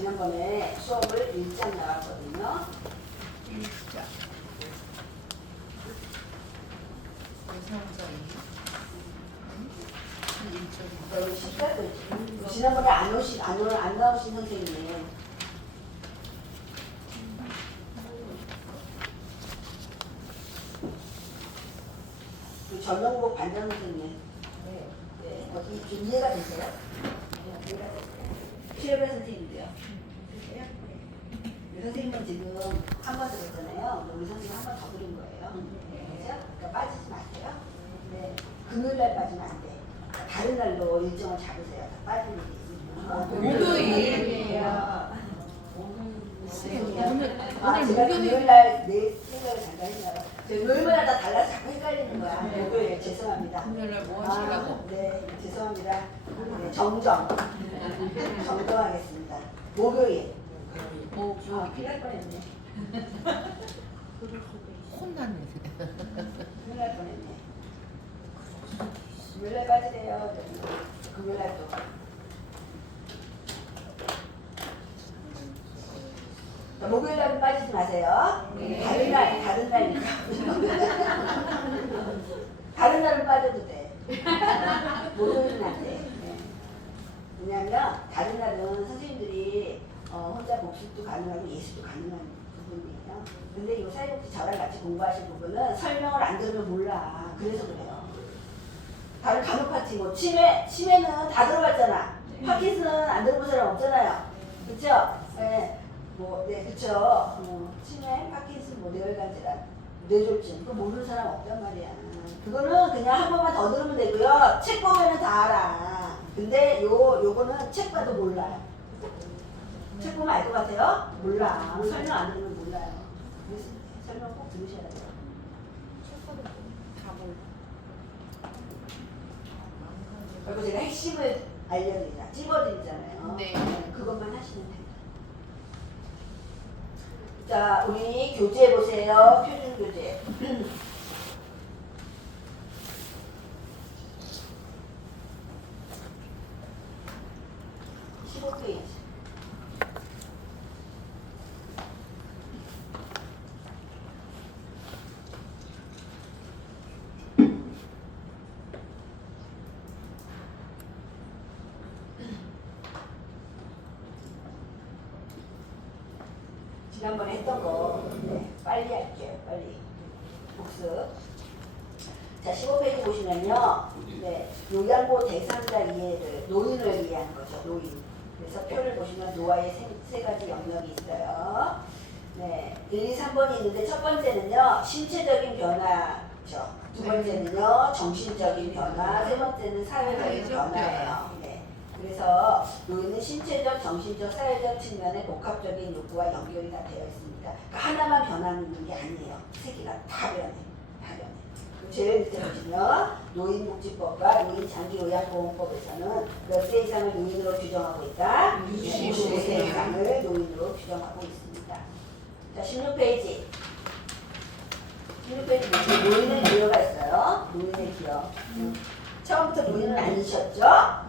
지난번에 수업을 1장 나왔거든요. 1장 지난번에 안 나오신 선생님이에요. 그 전용국 반장 선생님. 네. 어디 좀 이해가 되세요? 네, 이해가 되세요. 최여배 선생님도요. 그러세요? 네. 선생님은 지금 한 번 들었잖아요. 우리 선생님 한 번 더 들은 거예요. 그죠? 그러니까 빠지지 마세요. 네. 금요일날 빠지면 안 돼. 다른 날로 일정을 잡으세요. 빠지는 게 있으면. 목요일이에요. 오늘 제가 금요일날 내 생각을 잠깐 했나봐. 요일마다 다 달라서 자꾸 헷갈리는 거야. 목요일 죄송합니다. 금요일날 뭐 하시려고? 네, 죄송합니다. 네, 정정하겠습니다. 목요일. 큰일 날 뻔했네. 혼났네. 큰일 날 뻔했네. 금요일날 빠지래요. 금요일날 또. 목요일날은 빠지지 마세요. 네. 다른 날이니까. 다른 날은 빠져도 돼. 목요일은 안 돼. 네. 왜냐하면 다른 날은 선생님들이 혼자 복습도 가능하고 예습도 가능한 부분이에요. 근데 이 사회복지 저랑 같이 공부하실 부분은 설명을 안 들으면 몰라. 그래서 그래요. 다른 간호 파티, 뭐 치매는 다 들어봤잖아. 파킨슨은 안 들어본 사람 없잖아요. 그쵸? 네. 네, 그쵸. 치매, 파킨슨, 뇌혈관 질환, 뇌졸중. 그거 모르는 사람 없단 말이야. 그거는 그냥 한 번만 더 들으면 되고요. 책 보면은 다 알아. 근데 요거는 책 봐도 몰라요. 책 보면 알 것 같아요? 몰라. 설명 안 들으면 몰라요. 그래서 설명 꼭 들으셔야 돼요. 그리고 제가 핵심을 알려드리자. 찝어드리잖아요. 네. 그것만 하시면 돼요. 자, 우리 교재 보세요. 표준 교재. 15페이지. 지난번에 했던 거 빨리 할게요. 빨리 복습. 자, 15페이지 보시면요. 네, 요양보 대상자 이해를 노인을 이해하는 거죠. 노인. 그래서 표를 보시면 노화의 세 가지 영역이 있어요. 네, 1, 2, 3번이 있는데 첫 번째는요. 신체적인 변화죠. 두 번째는요. 정신적인 변화. 세 번째는 사회적인 변화예요. 네. 그래서 노인은 신체적, 정신적, 사회적 측면의 복합적인 욕구와 연결이 다 되어 있습니다. 그러니까 하나만 변하는 게 아니에요. 세 개가 다 변해. 다 변해. 제일 밑에 보시면 노인복지법과 노인장기요양보험법에서는 몇 세 이상을 노인으로 규정하고 있다? 65세 이상을 노인으로 규정하고 있습니다. 자, 16페이지. 16페이지 보시면 노인의 기여가 있어요. 노인의 기여. 처음부터 노인은 아니셨죠?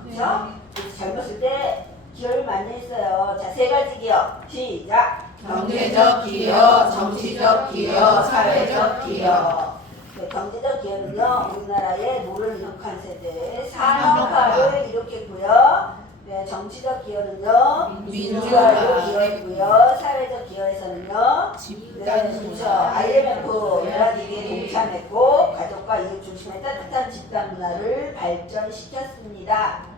그렇죠? 젊었을 때 기여를 많이 했어요. 자, 세 가지 기여. 시작. 경제적 기여, 정치적 기여, 사회적 기여. 네, 경제적 기여는요, 우리나라의 노를 이룩한 세대의 산업화를 일으켰고요. 네, 정치적 기여는요, 민주화를 기여했고요. 사회적 기여에서는요, 네, 그렇죠. IMF 연합기구에 동참했고, 가족과 이웃 중심의 따뜻한 집단 문화를 발전시켰습니다.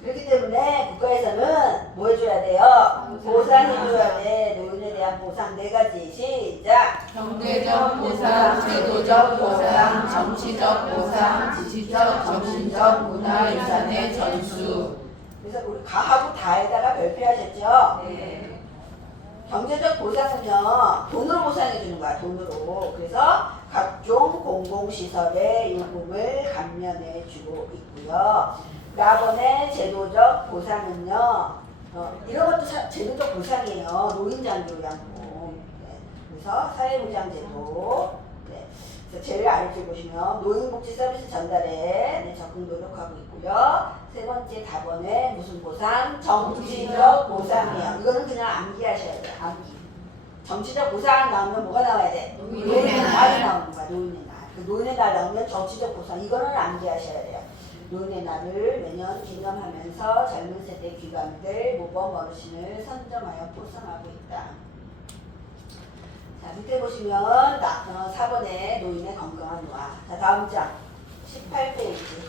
그렇기 때문에 국가에서는 뭐 해줘야 돼요? 보상해줘야 돼. 노인에 대한 보상 네 가지. 시작. 경제적 보상, 제도적 보상, 정치적 보상, 지식적, 정신적, 문화유산의 전수. 그래서 우리 가하고 다에다가 별표하셨죠? 네. 경제적 보상은요, 돈으로 보상해주는 거야, 돈으로. 그래서 각종 공공시설의 요금을 감면해주고 있고요. 라번의 제도적 보상은요, 이런 것도 제도적 보상이에요. 노인장기요양보. 네. 그래서 사회보장제도. 네. 그래서 제일 아래쪽 보시면 노인복지 서비스 전달에 네, 적극 노력하고 있고요. 세 번째 답원에 무슨 보상? 정치적 보상이에요. 이거는 그냥 암기하셔야 돼요. 암기. 정치적 보상 나오면 뭐가 나와야 돼? 노인의 날이 나오는 거야. 노인의 날. 그 노인의 날 나오면 정치적 보상. 이거는 암기하셔야 돼요. 노인의 날을 매년 기념하면서 젊은 세대 귀감들 모범 어르신을 선정하여 포상하고 있다. 자, 밑에 보시면 4번에 노인의 건강한 노화. 자, 다음 장 18페이지.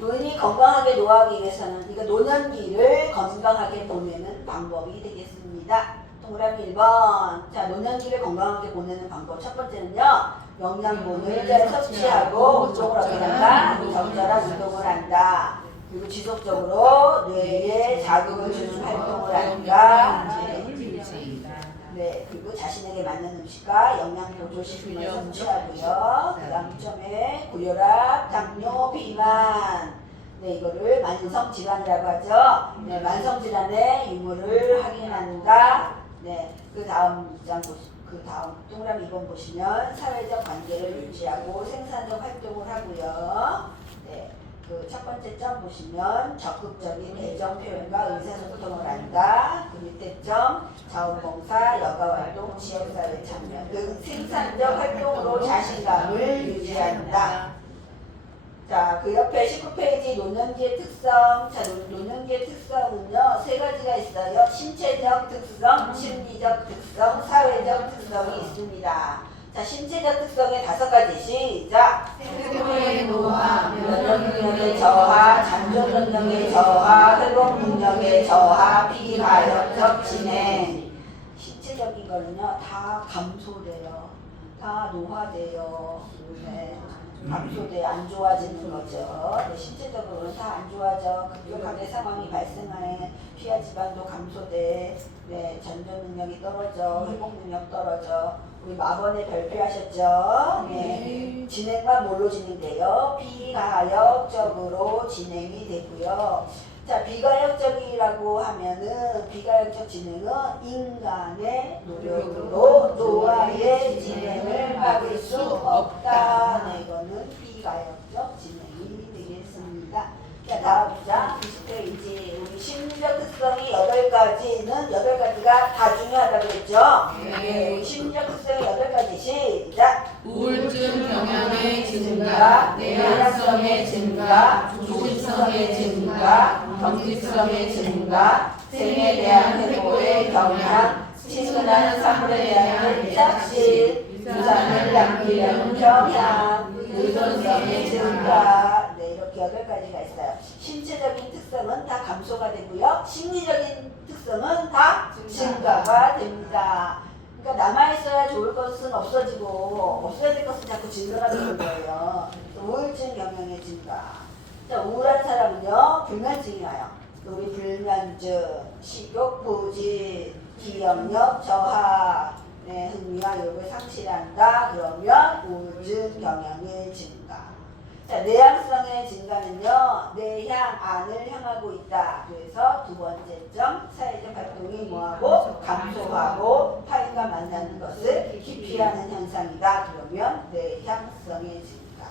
노인이 건강하게 노화하기 위해서는 이거 노년기를 건강하게 보내는 방법이 되겠습니다. 동그라미 1번. 자, 노년기를 건강하게 보내는 방법. 첫 번째는요. 영양분을 잘 섭취하고 운동을 어떻게 한다? 적절한 운동을 한다. 그리고 지속적으로 뇌에 자극을 주는 활동을 한다. 네, 그리고 자신에게 맞는 음식과 영양 보조식품을 섭취하고요. 그 다음 점에 고혈압, 당뇨, 비만. 네, 이거를 만성 질환이라고 하죠. 네, 만성 질환의 유무를 확인한다. 네, 그 다음 동그라미 2번 보시면 사회적 관계를 유지하고 생산적 활동을 하고요. 네. 그 첫 번째 점 보시면 적극적인 애정 표현과 의사소통을 한다. 그 밑에 점 자원봉사, 여가활동, 지역사회 참여 등 생산적 활동으로 자신감을 유지한다. 자, 그 옆에 19페이지 노년기의 특성. 자, 노년기의 특성은요, 세 가지가 있어요. 신체적 특성, 심리적 특성, 사회적 특성이 있습니다. 자, 신체적 특성의 5가지. 시작! 세포의 노화, 면역 능력의 저하, 잔존 능력의 저하, 회복 능력의 저하, 비가역적 진행. 신체적인 거는요, 다 감소돼요. 다 노화돼요. 네. 감소돼 안 좋아지는 거죠. 네, 신체적으로는 다 안 좋아져. 급격하게 상황이 발생하에 피하 지방도 감소돼. 네, 전전 능력이 떨어져. 회복 능력 떨어져. 우리 마번에 별표하셨죠? 네. 진행만 뭘로 진행돼요? 비가역적으로 진행이 되고요. 자, 비가역적이라고 하면은 비가역적 진행은 인간의 노력으로 노화의 진행을 막을 수 없다. 네, 이거는 비가역적 진행이 되겠습니다. 자, 다음 장 20페이지. 우리 심리적 특성이 8가지는 8가지가 다 중요하다고 그랬죠? 네. 우리 심리적 특성이 8가지. 시작! 우울증 경향의 증가, 내향성의 증가, 조심성의 증가, 경직성의 증가, 생에 대한 회고의 경향, 친근한 사물에 대한 애착심, 유산을 남기려는 경향, 의존성의 증가. 네, 이렇게 8가지가 있어요. 신체적인 특성은 다 감소가 되고요. 심리적인 특성은 다 증가가 됩니다. 그러니까 남아있어야 좋을 것은 없어지고 없어야 될 것은 자꾸 증가가 되는 거예요. 우울증 경향의 증가. 자, 우울한 사람은요, 불면증이 와요. 우리 불면증, 식욕 부진, 기억력 저하, 네, 흥미와 욕을 상실한다. 그러면 우울증 경향의 증가. 자, 내향성의 증가는요, 내향 안을 향하고 있다. 그래서 두 번째 점, 사회적 활동이 뭐하고 감소하고 타인과 만나는 것을 기피하는 현상이다. 그러면 내향성의 증가.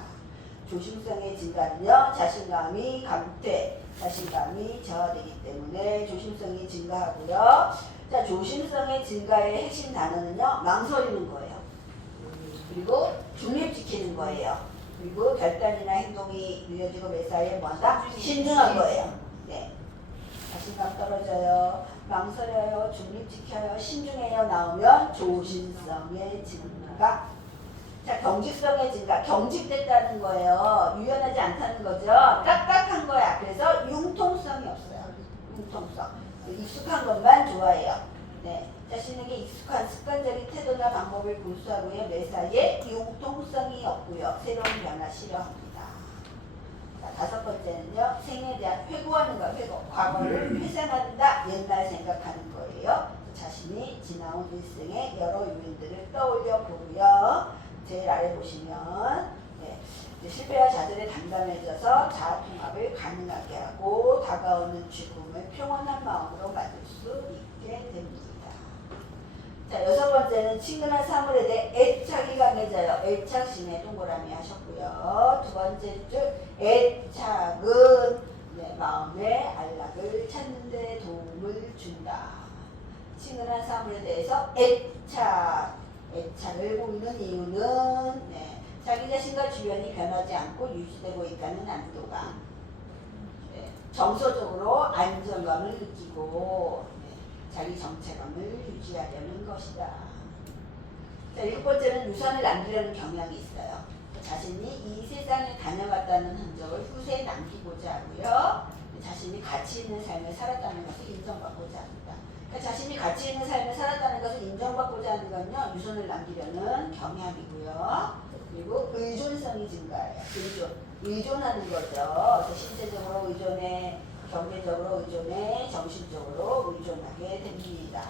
조심성의 증가는요, 자신감이 감퇴, 자신감이 저하되기 때문에 조심성이 증가하고요. 자, 조심성의 증가의 핵심 단어는요, 망설이는 거예요. 그리고 중립지키는 거예요. 그리고 결단이나 행동이 느려지고 매사에 뭐한다? 신중한 거예요. 네. 자신감 떨어져요. 망설여요. 중립지켜요. 신중해요. 나오면 조심성의 증가. 자, 경직성의 증가. 경직됐다는 거예요. 유연하지 않다는 거죠. 딱딱한 거야. 그래서 융통성이 없어요. 융통성. 익숙한 것만 좋아해요. 네. 자신에게 익숙한 습관적인 태도나 방법을 고수하고요. 매사에 융통성이 없고요. 새로운 변화 싫어합니다. 자, 5번째는요. 생에 대한 회고하는 거, 회고. 과거를 회상한다. 옛날 생각하는 거예요. 자신이 지나온 일생의 여러 요인들을 떠올려 보고요. 제일 아래 보시면 네, 실패와 좌절에 담담해져서 자아통합을 가능하게 하고 다가오는 죽음을 평온한 마음으로 맞을 수 있게 됩니다. 자, 여섯 번째는 친근한 사물에 대해 애착이 강해져요. 애착심에 동그라미 하셨고요. 두 번째 줄 애착은 마음의 안락을 찾는 데 도움을 준다. 친근한 사물에 대해서 애착을 보이는 이유는 자기 자신과 주변이 변하지 않고 유지되고 있다는 안도감, 정서적으로 안정감을 느끼고 자기 정체감을 유지하려는 것이다. 자, 일곱 번째는 유산을 남기려는 경향이 있어요. 자신이 이 세상에 다녀갔다는 흔적을 후세에 남기고자 하고요. 자신이 가치 있는 삶을 살았다는 것을 인정받고자 합니다. 그러니까 자신이 가치 있는 삶을 살았다는 것을 인정받고자 하는 건요, 유산을 남기려는 경향이고요. 그리고 의존성이 증가해요. 의존하는 거죠. 신체적으로 의존해, 경제적으로 의존해, 정신적으로 의존하게 됩니다.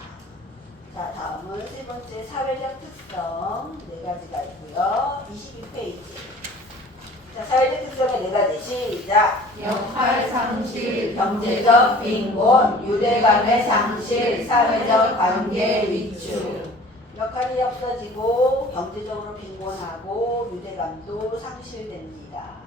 자, 다음은 세 번째 사회적 특성 네 가지가 있고요. 22페이지. 자, 사회적 특성의 네 가지 시작. 역할 상실, 경제적 빈곤, 유대감의 상실, 사회적 관계 위축. 역할이 없어지고 경제적으로 빈곤하고 유대감도 상실됩니다.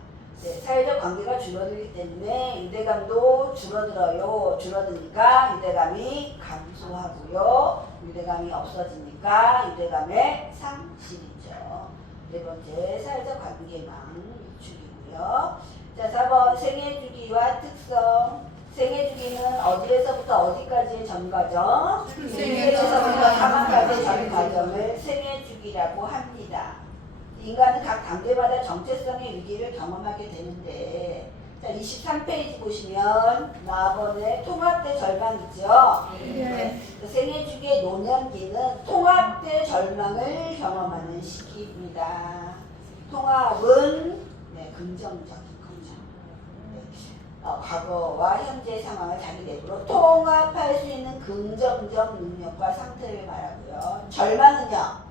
사회적 관계가 줄어들기 때문에 유대감도 줄어들어요. 줄어드니까 유대감이 감소하고요. 유대감이 없어지니까 유대감의 상실이죠. 네 번째 사회적 관계망 위축이고요. 자, 4번 생애주기와 특성. 생애주기는 어디에서부터 어디까지의 전 과정? 생에서부터 사망까지의 전 과정을 생애주기라고 합니다. 인간은 각 단계마다 정체성의 위기를 경험하게 되는데, 자, 23페이지 보시면 4번에 통합대 절망이죠. 생애주기의 노년기는 통합대 절망을 경험하는 시기입니다. 통합은 긍정적인 거죠. 과거와 현재 상황을 자기 내부로 통합할 수 있는 긍정적 능력과 상태를 말하고요. 절망은요,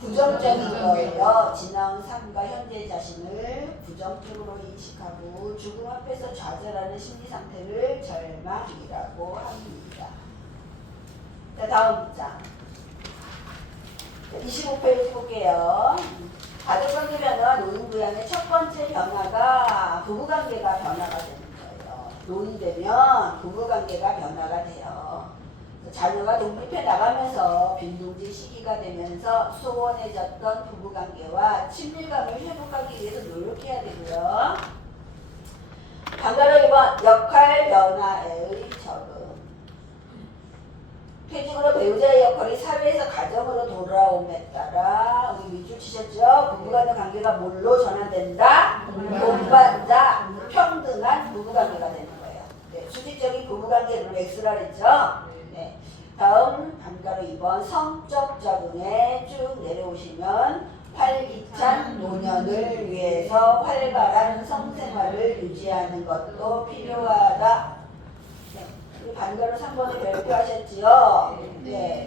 부정적인 거예요. 지나온 삶과 현재 자신을 부정적으로 인식하고 죽음 앞에서 좌절하는 심리 상태를 절망이라고 합니다. 자, 다음 문장. 25페이지 볼게요. 가족관계 변화와 노인부양의 첫 번째 변화가 부부관계가 변화가 되는 거예요. 노인되면 부부관계가 변화가 돼요. 자녀가 독립해 나가면서 빈둥지 시기가 되면서 소원해졌던 부부관계와 친밀감을 회복하기 위해서 노력해야 되고요. 반가로 2번 역할 변화의 적응. 퇴직으로 배우자의 역할이 사회에서 가정으로 돌아옴에 따라 우리 밑줄 치셨죠? 부부간의 관계가 뭘로 전환된다? 동반자, 평등한 부부관계가 되는 거예요. 수직적인 부부관계를 X라 그랬죠? 다음 반가로 2번 성적 적응에 쭉 내려오시면 활기찬 노년을 위해서 활발한 성생활을 유지하는 것도 필요하다. 반가로 3번에 발표하셨지요?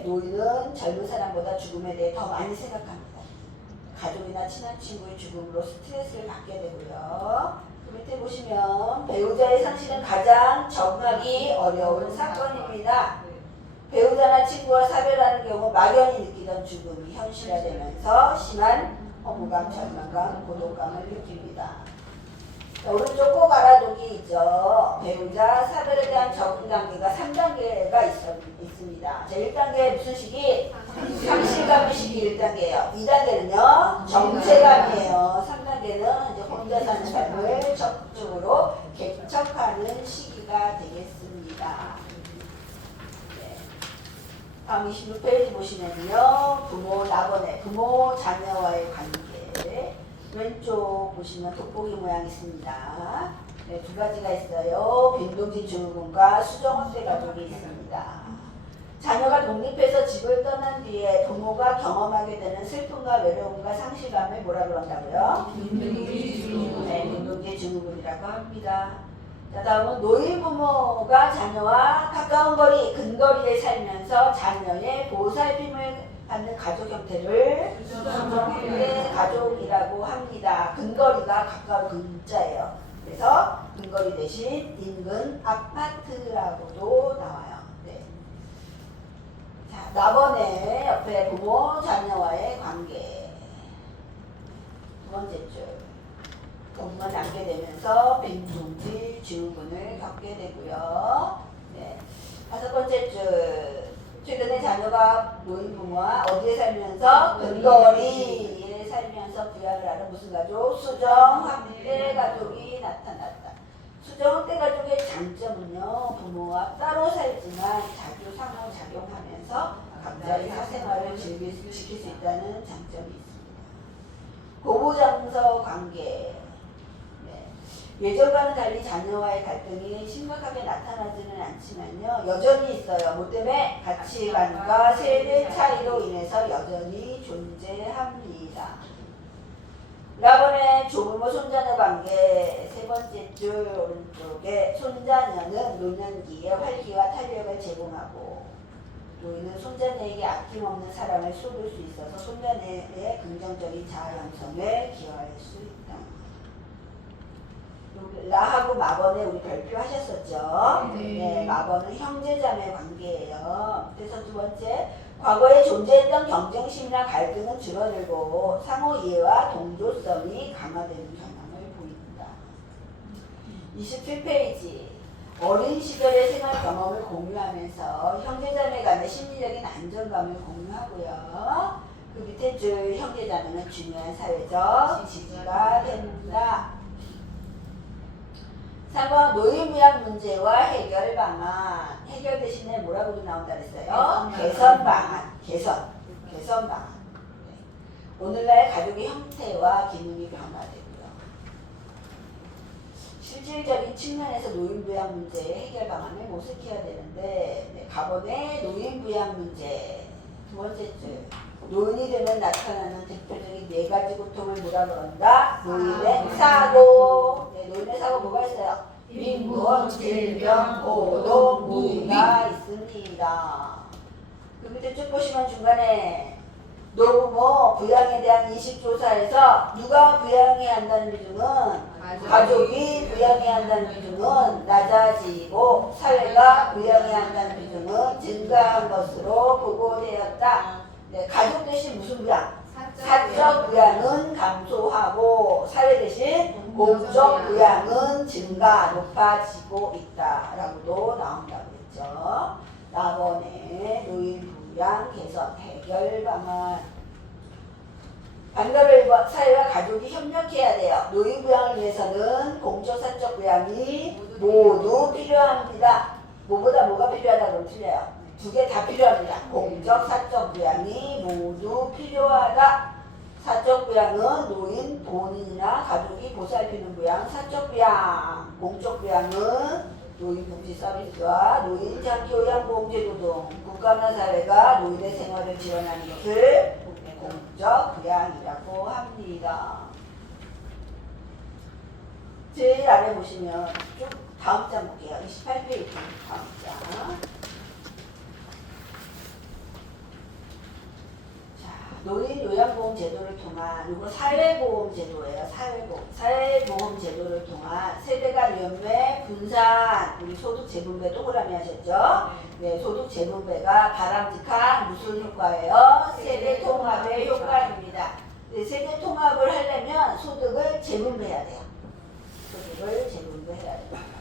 노인은 젊은 사람보다 죽음에 대해 더 많이 생각합니다. 가족이나 친한 친구의 죽음으로 스트레스를 받게 되고요. 그 밑에 보시면 배우자의 상실은 가장 적응하기 어려운 사건입니다. 배우자나 친구와 사별하는 경우 막연히 느끼던 죽음이 현실화되면서 심한 허무감, 절망감, 고독감을 느낍니다. 자, 오른쪽 꼭 알아두기 있죠. 배우자 사별에 대한 적응 단계가 3단계가 있습니다. 자, 1단계 무슨 시기? 상실감의 시기 1단계예요. 2단계는요, 정체감이에요. 3단계는 이제 혼자 사는 삶을 적극적으로 개척하는 시기가 되겠습니다. 다음 26페이지 보시면요. 부모 낙원의 부모 자녀와의 관계. 왼쪽 보시면 돋보기 모양 있습니다. 두 가지가 있어요. 빈둥지 증후군과 수정확대 가족이 있습니다. 자녀가 독립해서 집을 떠난 뒤에 부모가 경험하게 되는 슬픔과 외로움과 상실감을 뭐라 그런다고요? 빈둥지 증후군. 빈둥지 증후군이라고 합니다. 자, 다음은 노인 부모가 자녀와 가까운 거리, 근거리에 살면서 자녀의 보살핌을 받는 가족 형태를 수정확대 가족이라고 합니다. 근거리가 가까운 근자예요. 그래서 근거리 대신 인근 아파트라고도 나와요. 자, 나번에 옆에 부모, 자녀와의 관계. 두 번째 줄. 부모가 남게 되면서 빈둥지, 증후군을 겪게 되고요. 네. 다섯 번째 줄. 최근에 자녀가 노인 부모와 어디에 살면서 근거리에 살면서 부양을 하는 무슨 가족? 수정 확대 가족이 나타났다. 수정 확대 가족의 장점은요, 부모와 따로 살지만 자주 상호작용하면서 각자의 사생활을 지킬 수 있다는 장점이 있습니다. 고부장서 관계. 예전과는 달리 자녀와의 갈등이 심각하게 나타나지는 않지만요, 여전히 있어요. 뭐 때문에? 가치관과 세대 차이로 인해서 여전히 존재합니다. 라번에 조부모 손자녀 관계. 세 번째 줄 오른쪽에 손자녀는 노년기에 활기와 탄력을 제공하고 노인은 손자녀에게 아낌없는 사랑을 쏟을 수 있어서 손자녀의 긍정적인 자아 형성에 기여할 수 있다. 라하고 마번에 우리 발표하셨었죠. 네, 마번은 형제자매 관계예요. 그래서 두 번째, 과거에 존재했던 경쟁심이나 갈등은 줄어들고 상호 이해와 동조성이 강화되는 경향을 보인다. 27페이지. 어린 시절의 생활 경험을 공유하면서 형제자매 간의 심리적인 안정감을 공유하고요. 그 밑에 줄 형제자매는 중요한 사회적 지지가 된다. 3번 노인 부양 문제와 해결 방안. 해결 대신에 뭐라고 나온다 그랬어요? 개선 방안. 개선 방안. 네. 오늘날 가족의 형태와 기능이 변화되고요. 실질적인 측면에서 노인 부양 문제의 해결 방안을 모색해야 되는데, 네, 가번의 노인 부양 문제. 두 번째 줄. 노인이 되면 나타나는 대표적인 네 가지 고통을 뭐라 그런다? 노인의 사고. 네, 노인의 사고 뭐가 있어요? 빈곤, 질병, 고독, 무리가 있습니다. 그 밑에 쭉 보시면 중간에 노부모 부양에 대한 인식조사에서 누가 부양해야 한다는 비중은 가족이 부양해야 한다는 비중은 낮아지고 사회가 부양해야 한다는 비중은 증가한 것으로 보고되었다. 네, 가족 대신 무슨 부양? 사적 부양은 감소하고 사회 대신 공적 부양은 증가, 높아지고 있다라고도 나온다고 했죠. 나번에 노인 부양 개선 해결 방안. 반가를 사회와 가족이 협력해야 돼요. 노인 부양을 위해서는 공적 사적 부양이 모두 필요합니다. 뭐보다 뭐가 필요하다 그러면 틀려요. 두 개 다 필요합니다. 공적 사적 부양이 모두 필요하다. 사적 부양은 노인 본인이나 가족이 보살피는 부양, 사적 부양. 공적 부양은 노인복지 서비스와 노인장기요양보험제도 등 국가나 사회가 노인의 생활을 지원하는 것을 공적 부양이라고 합니다. 제일 아래 보시면 쭉 다음 장 볼게요. 28페이지 다음 장. 노인 요양보험 제도를 통한 이거 사회보험 제도예요. 사회보험 제도를 통한 세대 간 연매 분산 우리 소득 재분배 동그라미 하셨죠? 네, 소득 재분배가 바람직한 무슨 효과예요? 세대 통합의 효과입니다. 네, 세대 통합을 하려면 소득을 재분배해야 돼요. 소득을 재분배해야 돼요.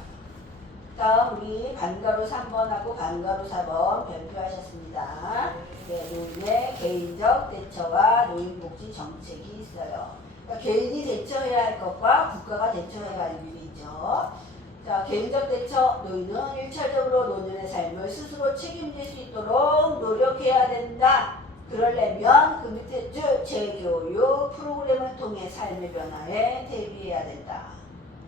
다음 우리 반가로 3번하고 반가로 4번 발표하셨습니다. 네, 노인의 개인적 대처와 노인복지 정책이 있어요. 그러니까 개인이 대처해야 할 것과 국가가 대처해야 할 일이 있죠. 자, 개인적 대처, 노인은 1차적으로 노년의 삶을 스스로 책임질 수 있도록 노력해야 된다. 그러려면 그 밑에 쭉 재교육 프로그램을 통해 삶의 변화에 대비해야 된다.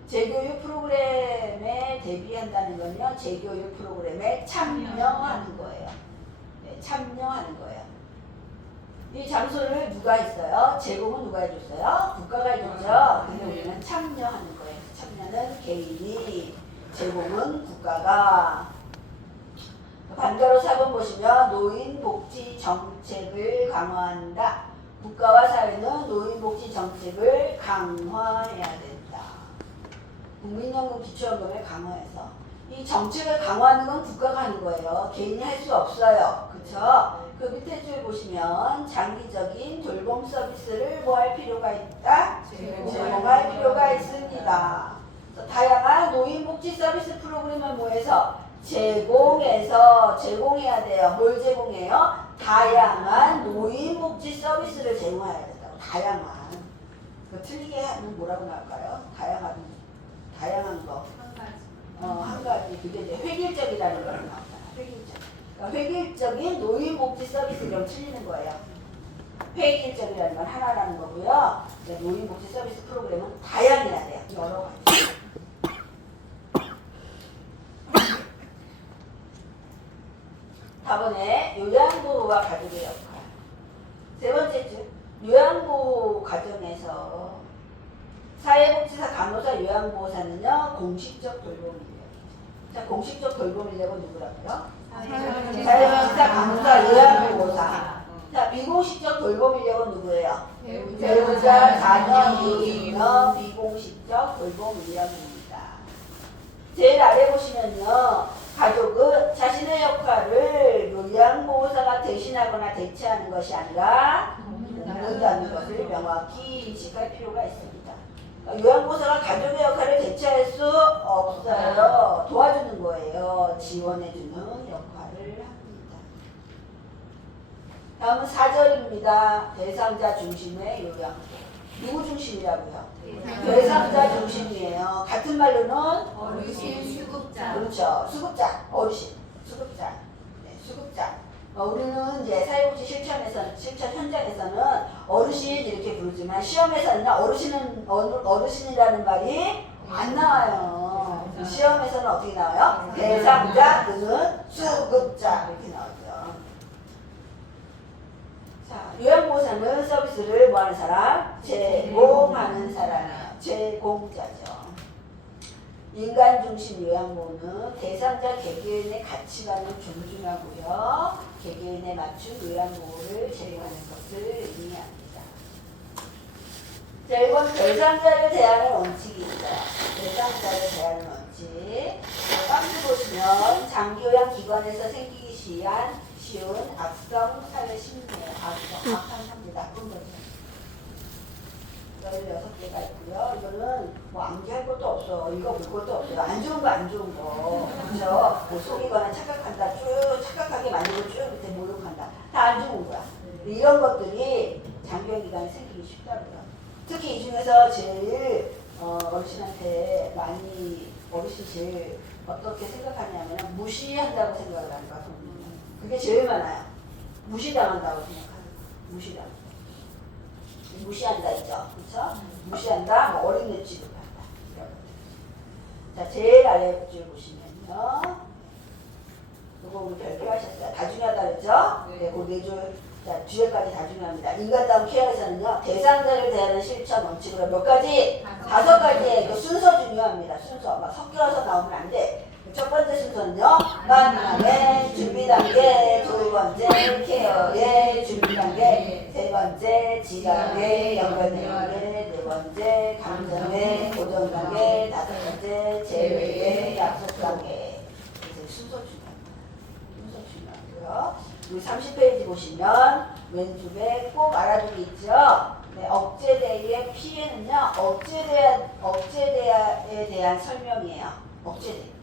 재교육 프로그램에 대비한다는 건요, 재교육 프로그램에 참여하는 거예요. 네, 참여하는 거예요. 이 장소를 누가 했어요? 제공은 누가 해줬어요? 국가가 해줬죠. 근데 우리는 참여하는 거예요. 참여는 개인이, 제공은 국가가. 반대로 4번 보시면 노인복지 정책을 강화한다. 국가와 사회는 노인복지 정책을 강화해야 된다. 국민연금 기초연금을 강화해서 이 정책을 강화하는 건 국가가 하는 거예요. 개인이 할 수 없어요. 그쵸? 그 밑에 줄 보시면 장기적인 돌봄 서비스를 뭐 할 필요가 있다? 제공할 필요가 있습니다. 그래서 다양한 노인복지 서비스 프로그램을 뭐해서 제공해야 돼요. 뭘 제공해요? 다양한 노인복지 서비스를 제공해야 된다고. 다양한. 틀리게 하면 뭐라고 나올까요? 다양한 거. 한 가지. 그게 이제 획일적이라는 걸 나오잖아. 획일적. 그러니까 획일적인 노인복지 서비스를 틀리는 거예요. 획일적이라는 건 하나라는 거고요. 노인복지 서비스 프로그램은 다양해야 돼요. 여러 가지. 4번에 요양보호와 가족의 역할. 세 번째 줄. 요양보호 과정에서 사회복지사, 간호사, 요양보호사는요 공식적 돌봄 인력. 자, 공식적 돌봄 인력은 누구라고요? 사회복지사, 간호사, 요양보호사. 자, 비공식적 돌봄 인력은 누구예요? 배우자, 자녀, 이웃이며 비공식적 돌봄 인력입니다. 제일 아래 보시면요, 가족은 자신의 역할을 요양보호사가 대신하거나 대체하는 것이 아니라 돕는다는 것을 명확히 인식할 필요가 있습니다. 요양보호사가 가족의 역할을 대체할 수 없어요. 도와주는 거예요. 지원해주는 역할을 합니다. 다음은 4절입니다. 대상자 중심의 요양보호. 누구 중심이라고요? 대상자 중심이에요. 같은 말로는 어르신, 수급자. 그렇죠. 수급자, 어르신, 수급자, 네, 수급자. 우리는 이제 사회복지 실천 현장에서는 어르신 이렇게 부르지만 시험에서는 어르신이라는 말이 안 나와요. 시험에서는 어떻게 나와요? 대상자 또는 수급자 이렇게 나오죠. 자, 요양보호사는 서비스를 뭐하는 사람? 제공하는 사람이에요. 제공자죠. 인간 중심 요양보호는 대상자 개개인의 가치관을 존중하고요. 개개인에 맞춘 요양보호를 제공하는 것을 의미합니다. 자, 이건 대상자를 대하는 원칙이 있어요. 대상자를 대하는 원칙. 깜지 보시면 장기요양 기관에서 생기기 쉬운 악성 사회 심리예요. 악한 삶이 나쁜 거죠. 16개가 있고요. 이거는 뭐 암기할 것도 없어. 읽어볼 것도 없어요. 안 좋은 거 안 좋은 거. 그렇죠? 뭐 속이거나 착각한다. 쭉 착각하게 만들고 쭉 밑에 모욕한다. 다 안 좋은 거야. 이런 것들이 장기요양 기관에 생기기 쉽다고요. 특히 이 중에서 제일 어르신한테 많이 어르신 제일 어떻게 생각하냐면 무시한다고 생각을 하는 거야. 그게 제일 많아요. 무시당한다고 생각하는 거야. 무시당. 무시한다 있죠. 그렇죠? 무시한다, 뭐 어린애 취급한다. 자, 제일 아래 줄 보시면요. 이거 우리 별표 하셨어요. 다 중요하다 그랬죠? 네, 그 네 줄. 자, 뒤에까지 다 중요합니다. 인간다움 케어에서는요, 대상자를 대하는 실천 원칙으로 몇 가지? 5가지의 순서 중요합니다. 순서. 막 섞여서 나오면 안 돼. 첫 번째 순서는요, 만남의 준비 단계, 두 번째 케어의 준비 단계, 세 번째 지각의 연결된 단계, 네 번째 감정의 고정 단계, 다섯 번째 재회의 약속 단계. 이제 순서 중요합니다. 순서 중요하고요. 우리 30페이지 보시면 왼쪽에 꼭 알아두기 있죠. 네, 억제대의 피해는요, 억제대에 대한 설명이에요.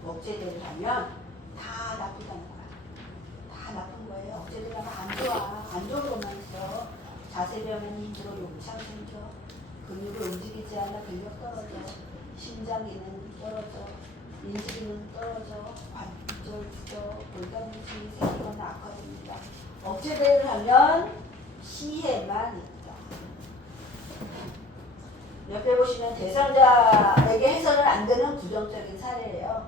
억제대를 하면 다 나쁘다는 거야. 다 나쁜 거예요. 억제대를 하면 안 좋아. 안 좋은 것만 있어. 자세변이 힘들어, 용창 생겨. 근육을 움직이지 않아 근력 떨어져. 심장 기능 떨어져. 인지 기능 떨어져. 관절 부져. 골다공증이 생기거나 악화됩니다. 억제대를 하면 피해만 있다. 옆에 보시면 대상자에게 해서는 안 되는 부정적인 사례예요.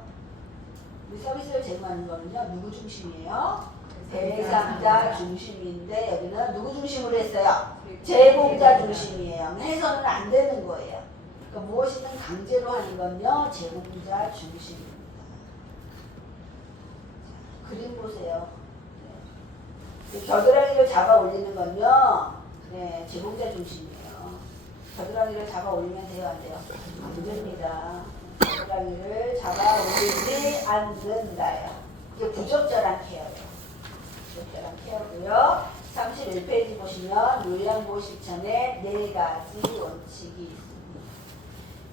우리 서비스를 제공하는 거는요, 누구 중심이에요? 대상자 중심인데 여기는 누구 중심으로 했어요? 제공자 중심이에요. 해서는 안 되는 거예요. 그러니까 무엇이든 강제로 하는 건요, 제공자 중심입니다. 자, 그림 보세요. 네. 겨드랑이를 잡아 올리는 건요, 네, 제공자 중심이에요. 겨드랑이를 잡아 올리면 돼요, 안 돼요? 안 됩니다. 겨드랑이를 잡아 올리지 않는다요. 이게 부적절한 케어예요. 부적절한 케어고요. 31페이지 보시면 요양보호 실천에 4가지 원칙이 있습니다.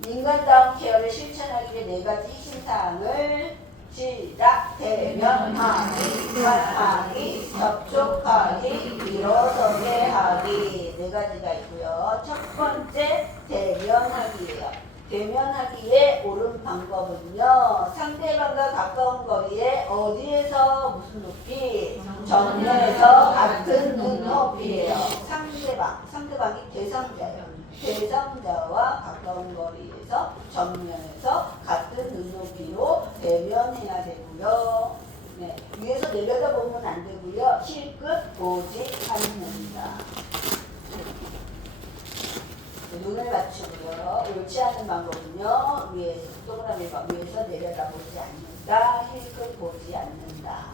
인간다운 케어를 실천하기 위해 4가지 핵심사항을 시작! 대면하기, 말하기, 접촉하기, 일어서게 하기 4가지가 있고요. 첫 번째 대면하기예요. 대면하기의 옳은 방법은요. 상대방과 가까운 거리에 어디에서 무슨 높이? 정면에서 같은 눈높이예요. 상대방이 대상자예요. 대상자와 가까운 거리에서 정면에서 같은 눈높이로 대면해야 되고요. 네, 위에서 내려다보면 안 되고요. 실끝 보지 않는다. 눈을 맞추고요. 옳지 않은 방법은요. 위에서 동그라미 위에서 내려다보지 않는다. 힐끗 보지 않는다.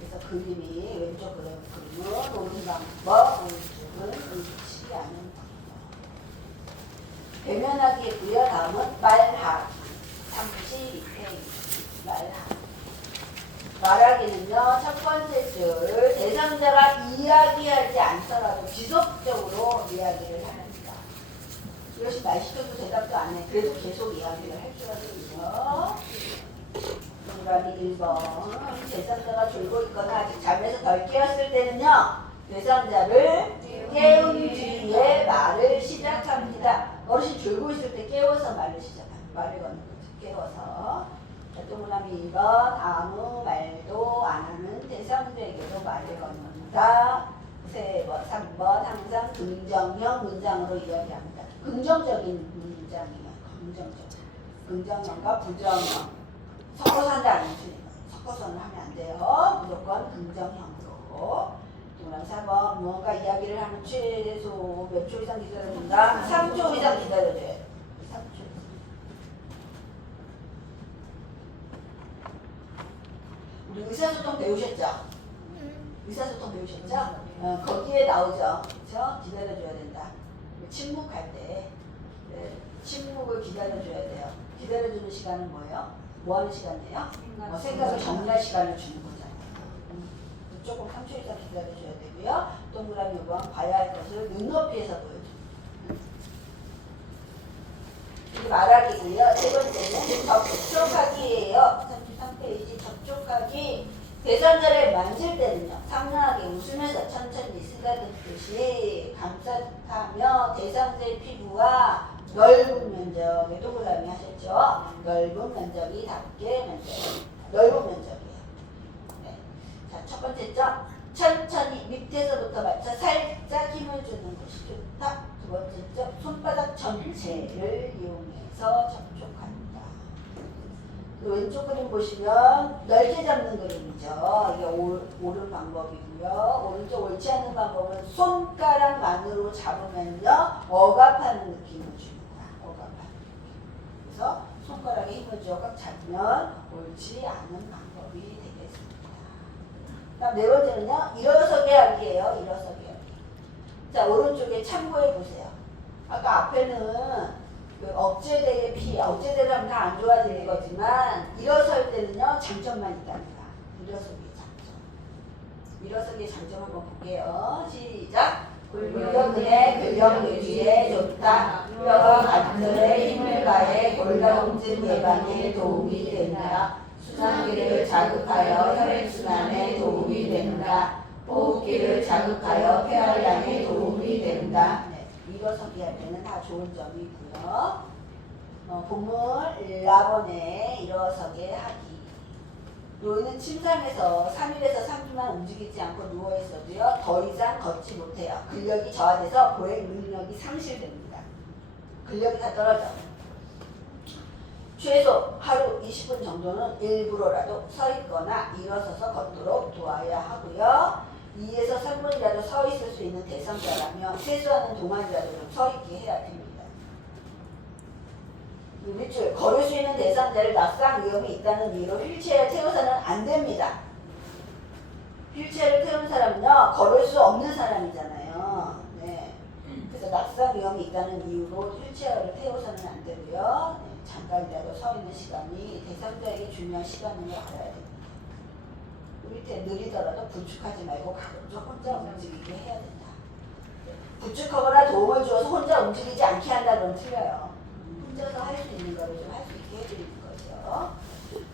그래서 그림이 왼쪽 그림은 옳은 방법, 오른쪽은 옳지 않은 방법. 대면하기고요. 다음은 말하기. 32페이지 말하기. 말하기는요. 첫 번째 줄 대상자가 이야기하지 않더라도 지속적으로 이야기를 합니다. 이것이 말 시켜도 대답도 안 해. 그래도 계속 이야기를 할 줄 알거든요. 동그라미 1번. 대상자가 졸고 있거나 아직 잠에서 덜 깨었을 때는요. 대상자를 깨운 뒤에 말을 시작합니다. 어르신 졸고 있을 때 깨워서 말을 시작합니다. 말을 거는 거죠. 깨워서. 자, 동그라미 2번. 아무 말도 안 하는 대상자에게도 말을 건넨다. 3번. 항상 긍정형 문장으로 이야기합니다. 긍정적인 문장이에요. 긍정형과 부정형. 섞어서 한다 안 해주니까. 섞어서는 하면 안 돼요. 무조건 긍정형으로. 동그라미 4번. 무언가 이야기를 하면 최소 몇 초 이상 기다려준다? 3초 이상 기다려줘야 돼. 3초. 우리 의사소통 배우셨죠? 의사소통 배우셨죠? 거기에 나오죠. 그렇죠? 기다려줘야 된다. 침묵할 때 침묵을 기다려줘야 돼요. 기다려주는 시간은 뭐예요? 뭐 하는 시간이에요? 생각을 정리할 시간을 주는 거잖아요. 조금 3초 이상 기다려줘야 되고요. 동그라미 5번 봐야 할 것을 눈높이에서 보여줍니다. 이게 말하기고요. 세 번째는 접촉하기예요. 33페이지 접촉하기. 대상자를 만질 때는요. 상냥하게 웃으면서 천천히 쓰다듬듯이 감싸하며 대상자의 피부와 넓은 면적의 동그라미 하셨죠? 넓은 면적이 닿게 만져요. 넓은 면적이에요. 네. 자, 첫 번째 점. 천천히 밑에서부터 맞춰 살짝 힘을 주는 것이 좋다. 두 번째 점. 손바닥 전체를 이용해서 접촉한다. 왼쪽 그림 보시면 넓게 잡는 그림이죠. 이게 옳은 방법이고요. 오른쪽 옳지 않은 방법은 손가락만으로 잡으면요. 억압하는 느낌을 줍니다. 억압하는 느낌. 그래서 손가락에 힘을 줘 꽉 잡으면 옳지 않은 방법이 되겠습니다. 다음 네 번째는요. 일어서게 하기예요. 일어서게 하기. 자, 오른쪽에 참고해 보세요. 아까 앞에는 그 억제대의 억제대를 하면 다 안 좋아지는 거지만 일어설 때는요 장점만 있답니다. 일어서기의 장점. 일어서기의 장점 한번 볼게요. 시작. 골격근의 근력 유지에 좋다. 뼈가 관절에 힘을 가해 골다공증 예방에 도움이 된다. 순환기를 자극하여 혈액순환에 도움이 된다. 호흡기를 자극하여 폐활량에 도움이 된다. 일어서기 할 때는 다 좋은 점이 있고요. 본문 1번에 일어서게 하기. 노인은 침상에서 3일에서 3주만 움직이지 않고 누워있어도요. 더 이상 걷지 못해요. 근력이 저하돼서 보행 능력이 상실됩니다. 근력이 다 떨어져. 최소 하루 20분 정도는 일부러라도 서 있거나 일어서서 걷도록 도와야 하고요. 2에서 3분이라도 서 있을 수 있는 대상자라면 세수하는 동안이라도 좀 서 있게 해야 됩니다. 밑줄 걸을 수 있는 대상자를 낙상 위험이 있다는 이유로 휠체어에 태워서는 안 됩니다. 휠체어를 태우는 사람은요 걸을 수 없는 사람이잖아요. 네. 그래서 낙상 위험이 있다는 이유로 휠체어를 태워서는 안 되고요. 네, 잠깐이라도 서 있는 시간이 제3자에게 중요한 시간인 걸 알아야 됩니다. 밑에 느리더라도 부축하지 말고 가급적 혼자 움직이게 해야 된다. 부축하거나 도움을 주어서 혼자 움직이지 않게 한다 그러면 틀려요. 혼자서 할 수 있는 거를 좀 할 수 있게 해드리는 거죠.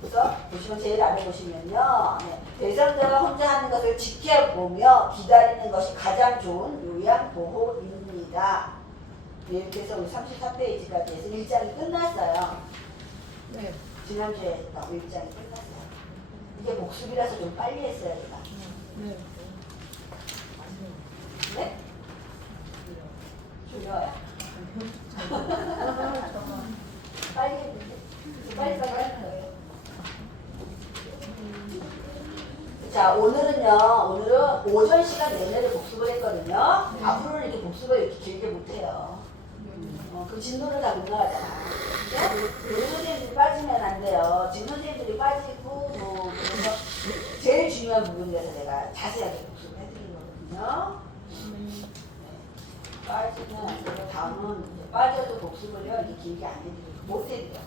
그래서 보시면 제일 아래 보시면요. 네, 제3자가 혼자 하는 것을 지켜보며 기다리는 것이 가장 좋은 요양보호입니다. 네, 이렇게 해서 우리 34페이지까지 해서 1장이 끝났어요. 네. 지난주에 했던 1장이 끝났어요. 이게 복습이라서 좀 빨리 했어요, 제가. 네. 네? 졸려요? 빨리 했는데. 빨리빨리 하는 거예요. 자, 오늘은 오전 시간 내내를 복습을 했거든요. 앞으로는 이렇게 복습을 이렇게 길게 못해요. 그 진도를 다 못 나가잖아. 우리 선생님들이 빠지면 안 돼요. 지금 선생님들이 빠지고, 그래서 제일 중요한 부분이라서 내가 자세하게 복습을 해드리는 거거든요. 빠지면 안 되고, 다음은 이제 빠져도 복습을요, 이렇게 길게 안 해드리고, 못 해드려.